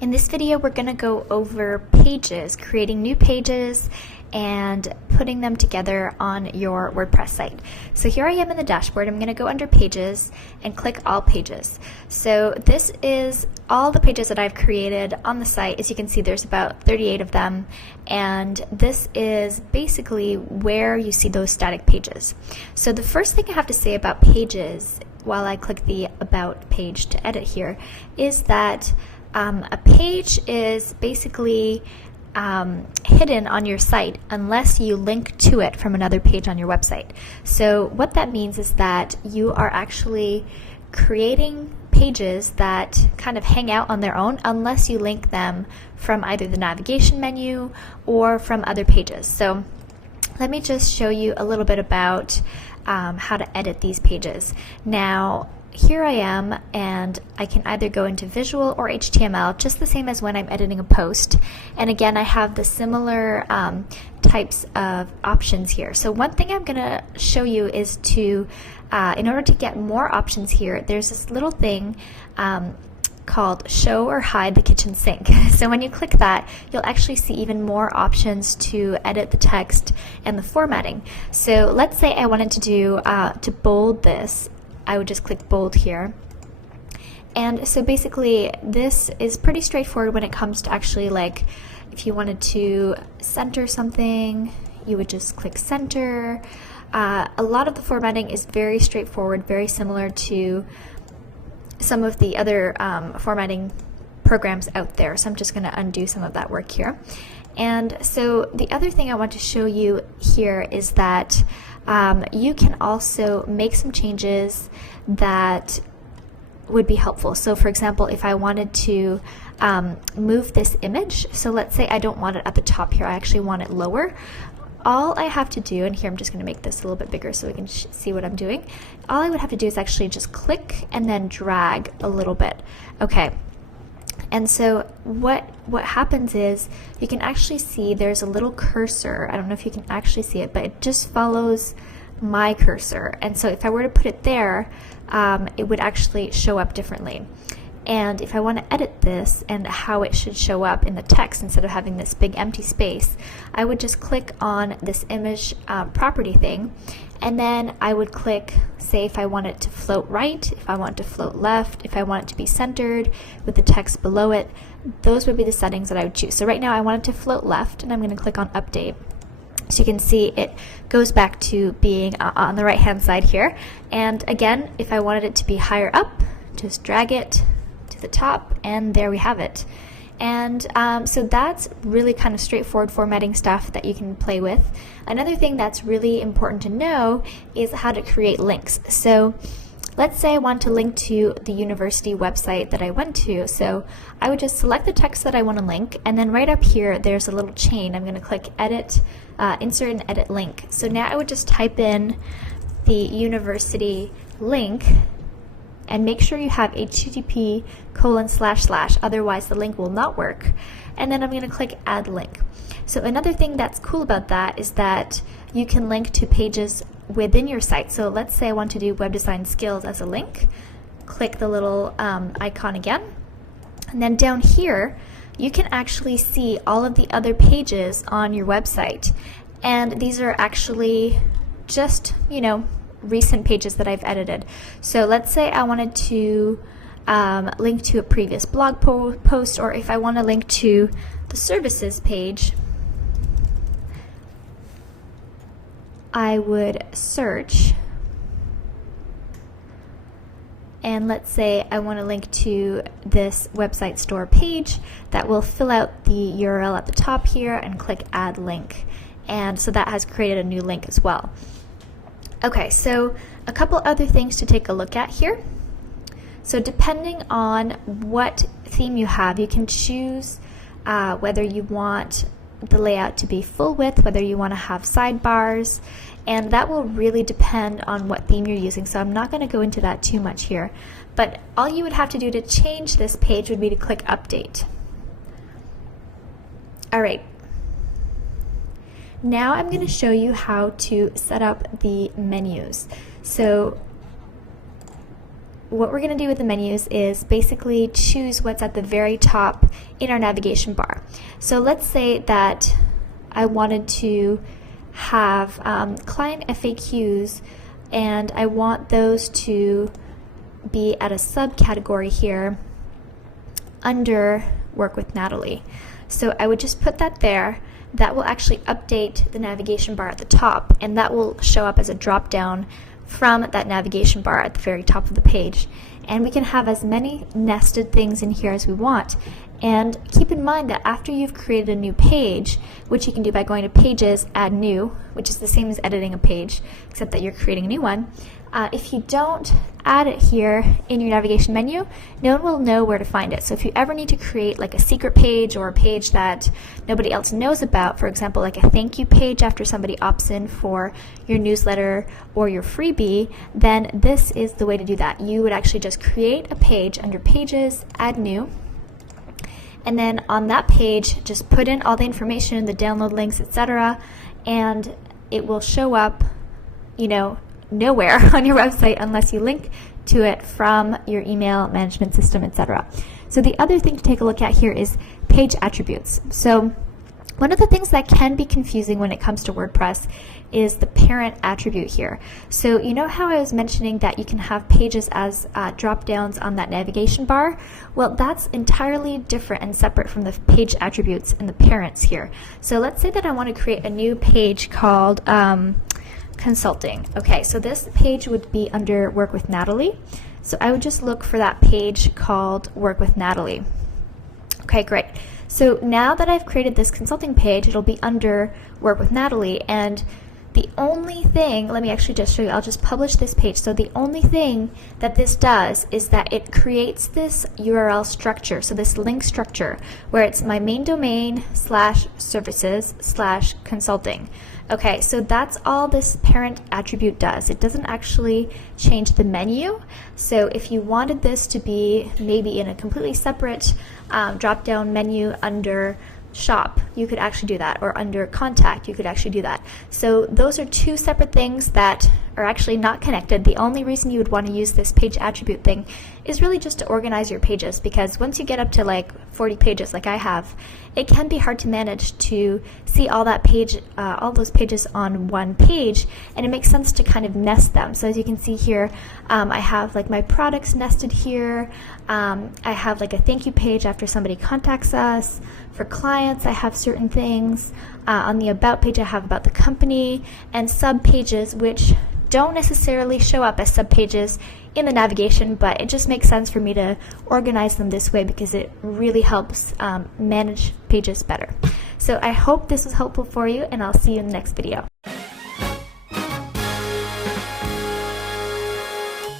In this video, we're going to go over pages, creating new pages and putting them together on your WordPress site. So here I am in the dashboard. I'm going to go under pages and click all pages. So this is all the pages that I've created on the site. As you can see, there's about 38 of them, and this is basically where you see those static pages. So the first thing I have to say about pages, while I click the About page to edit here, is that a page is basically hidden on your site unless you link to it from another page on your website. So what that means is that you are actually creating pages that kind of hang out on their own unless you link them from either the navigation menu or from other pages. So let me just show you a little bit about how to edit these pages. Now, here I am, and I can either go into visual or HTML, just the same as when I'm editing a post. And again, I have the similar types of options here. So one thing I'm going to show you is to, in order to get more options here, there's this little thing called Show or Hide the Kitchen Sink. So when you click that, you'll actually see even more options to edit the text and the formatting. So let's say I wanted to do, to bold this. I would just click bold here. And so basically this is pretty straightforward when it comes to actually, like, if you wanted to center something, you would just click center. A lot of the formatting is very straightforward, very similar to some of the other formatting programs out there. So I'm just going to undo some of that work here. And so the other thing I want to show you here is that you can also make some changes that would be helpful. So for example, if I wanted to move this image, so let's say I don't want it at the top here, I actually want it lower. All I have to do, and here I'm just going to make this a little bit bigger so we can see what I'm doing. All I would have to do is actually just click and then drag a little bit. Okay. And so what happens is you can actually see there's a little cursor. I don't know if you can actually see it, but it just follows my cursor. And so if I were to put it there, it would actually show up differently. And if I want to edit this and how it should show up in the text instead of having this big empty space, I would just click on this image property thing, and then I would click, say if I want it to float right, if I want it to float left, if I want it to be centered with the text below it, those would be the settings that I would choose. So right now I want it to float left, and I'm going to click on update. So you can see it goes back to being on the right hand side here. And again, if I wanted it to be higher up, just drag it to the top, and there we have it. And so that's really kind of straightforward formatting stuff that you can play with. Another thing that's really important to know is how to create links. So let's say I want to link to the university website that I went to. So I would just select the text that I want to link, and then right up here there's a little chain. I'm going to click edit, insert and edit link. So now I would just type in the university link, and make sure you have http:// otherwise the link will not work. And then I'm going to click add link. So another thing that's cool about that is that you can link to pages within your site. So let's say I want to do web design skills as a link. Click the little icon again. And then down here, you can actually see all of the other pages on your website. And these are actually just, recent pages that I've edited. So let's say I wanted to link to a previous blog post, or if I want to link to the services page, I would search, and let's say I want to link to this website store page. That will fill out the URL at the top here, and click add link. And so that has created a new link as well. Okay, so a couple other things to take a look at here. So depending on what theme you have, you can choose whether you want the layout to be full width, whether you want to have sidebars, and that will really depend on what theme you're using. So I'm not going to go into that too much here, but all you would have to do to change this page would be to click update. All right. Now I'm going to show you how to set up the menus. So what we're going to do with the menus is basically choose what's at the very top in our navigation bar. So let's say that I wanted to have client FAQs, and I want those to be at a subcategory here under Work with Natalie. So I would just put that there. That will actually update the navigation bar at the top, and that will show up as a drop down from that navigation bar at the very top of the page. And we can have as many nested things in here as we want. And keep in mind that after you've created a new page, which you can do by going to Pages, Add New, which is the same as editing a page, except that you're creating a new one. If you don't add it here in your navigation menu, no one will know where to find it. So if you ever need to create like a secret page or a page that nobody else knows about, for example, like a thank you page after somebody opts in for your newsletter or your freebie, then this is the way to do that. You would actually just create a page under Pages, Add New, and then on that page, just put in all the information, the download links, etc., and it will show up, nowhere on your website unless you link to it from your email management system, etc. So the other thing to take a look at here is page attributes. So one of the things that can be confusing when it comes to WordPress is the parent attribute here. So you know how I was mentioning that you can have pages as drop downs on that navigation bar? Well, that's entirely different and separate from the page attributes and the parents here. So let's say that I want to create a new page called Consulting. Okay, so this page would be under Work with Natalie. So I would just look for that page called Work with Natalie. Okay, great. So now that I've created this consulting page, it'll be under Work with Natalie, and the only thing, let me actually just show you, I'll just publish this page. So the only thing that this does is that it creates this URL structure, so this link structure, where it's my main domain /services/consulting. Okay, so that's all this parent attribute does. It doesn't actually change the menu. So if you wanted this to be maybe in a completely separate drop-down menu under Shop, you could actually do that, or under Contact, you could actually do that. So those are two separate things that are actually not connected. The only reason you would want to use this page attribute thing is really just to organize your pages, because once you get up to like 40 pages like I have, it can be hard to manage to see all that page, all those pages on one page, and it makes sense to kind of nest them. So as you can see here, I have like my products nested here. I have like a thank you page after somebody contacts us. For clients, I have certain things. On the About page, I have about the company, and sub pages, which don't necessarily show up as sub pages in the navigation, but it just makes sense for me to organize them this way because it really helps manage pages better. So I hope this was helpful for you, and I'll see you in the next video.